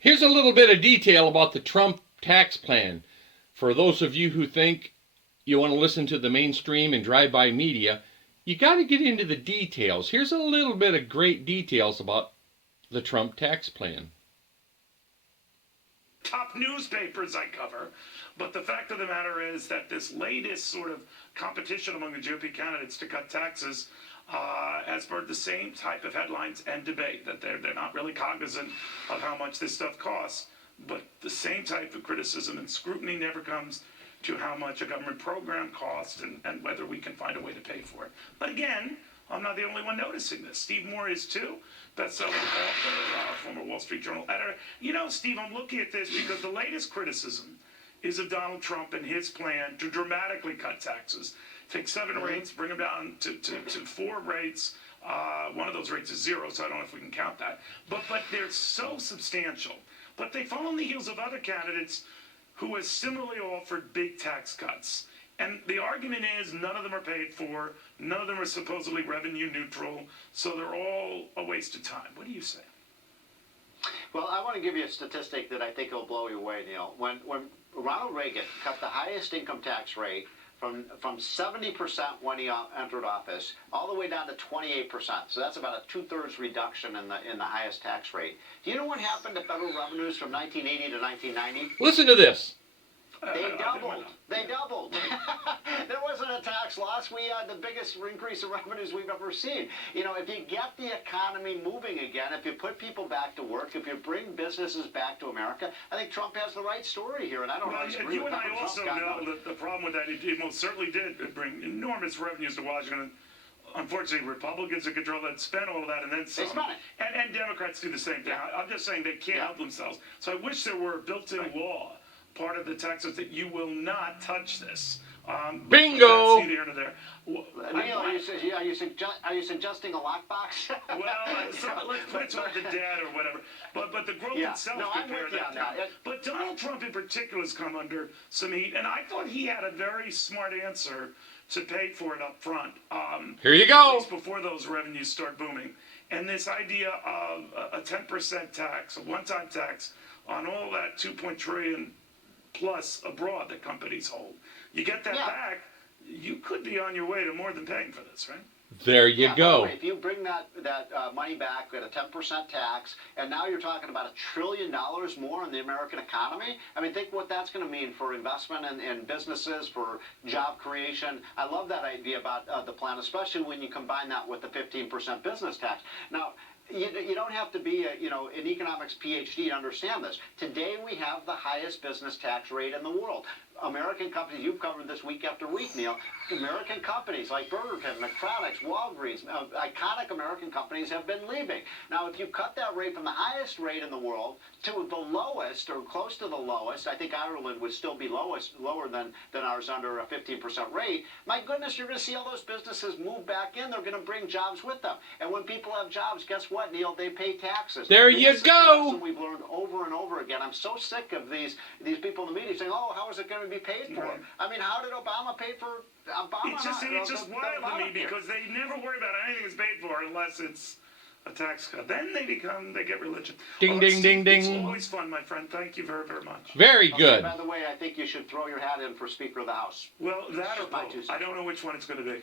Here's a little bit of detail about the Trump tax plan. For those of you who think you want to listen to the mainstream and drive-by media, you got to get into the details. Here's a little bit of great details about the Trump tax plan. Top newspapers I cover, but the fact of the matter is that this latest sort of competition among the GOP candidates to cut taxes has spurred the same type of headlines and debate, that they're not really cognizant of how much this stuff costs, but the same type of criticism and scrutiny never comes to how much a government program costs and whether we can find a way to pay for it. But again, I'm not the only one noticing this. Steve Moore is too, best-selling author, former Wall Street Journal editor. You know, Steve, I'm looking at this because the latest criticism is of Donald Trump and his plan to dramatically cut taxes. Take 7 rates, bring them down to 4 rates. One of those rates is 0, so I don't know if we can count that. But they're so substantial. But they fall on the heels of other candidates who have similarly offered big tax cuts. And the argument is none of them are paid for, none of them are supposedly revenue neutral, so they're all a waste of time. What do you say? Well, I want to give you a statistic that I think will blow you away, Neil. When Ronald Reagan cut the highest income tax rate from 70% when he entered office all the way down to 28%. So that's about a 2/3 reduction in the highest tax rate. Do you know what happened to federal revenues from 1980 to 1990? Listen to this. They doubled. They doubled. There wasn't a tax loss. We had the biggest increase in revenues we've ever seen. You know, if you get the economy moving again, if you put people back to work, if you bring businesses back to America, I think Trump has the right story here, and I don't always agree you with and I Trump. also know that the problem with that, it most certainly did bring enormous revenues to Washington. Unfortunately, Republicans in control that spent all of that and then some. They spent it. And Democrats do the same thing. I'm just saying they can't help themselves. So I wish there were a built-in law, part of the taxes, that you will not touch this. Bingo! That's neither here nor there. Neil, are you suggesting a lockbox? Well, so let's put it to the dad or whatever. But the growth itself I'm could bear with you that on down. that. But Donald Trump in particular has come under some heat, and I thought he had a very smart answer to pay for it up front. Here you At go. least before those revenues start booming. And this idea of a 10% tax, a one-time tax on all that 2.0 trillion plus abroad that companies hold. You get that back, you could be on your way to more than paying for this, right? There you By the go. way, if you bring that money back at a 10% tax, and now you're talking about $1 trillion more in the American economy, I mean, think what that's going to mean for investment in businesses, for job creation. I love that idea about the plan, especially when you combine that with the 15% business tax. Now, you don't have to be an economics PhD to understand this. Today we have the highest business tax rate in the world. American companies, you've covered this week after week, Neil, American companies like Burger King, McDonald's, Walgreens, iconic American companies have been leaving. Now, if you cut that rate from the highest rate in the world to the lowest or close to the lowest, I think Ireland would still be lower than ours under a 15% rate, my goodness, you're going to see all those businesses move back in. They're going to bring jobs with them. And when people have jobs, guess what, Neil? They pay taxes. There you go. We've learned over and over again. I'm so sick of these people in the media saying, oh, how is it going to be paid for? Right. I mean, how did Obama pay for Obama? It's just wild to me because they never worry about anything that's paid for unless it's a tax cut. Then they get religion. Ding, ding, ding, It's ding. always fun, my friend. Thank you very, very much. Very good. By the way, I think you should throw your hat in for Speaker of the House. Well, that or Just my both. 2 cents. I don't know which one it's going to be.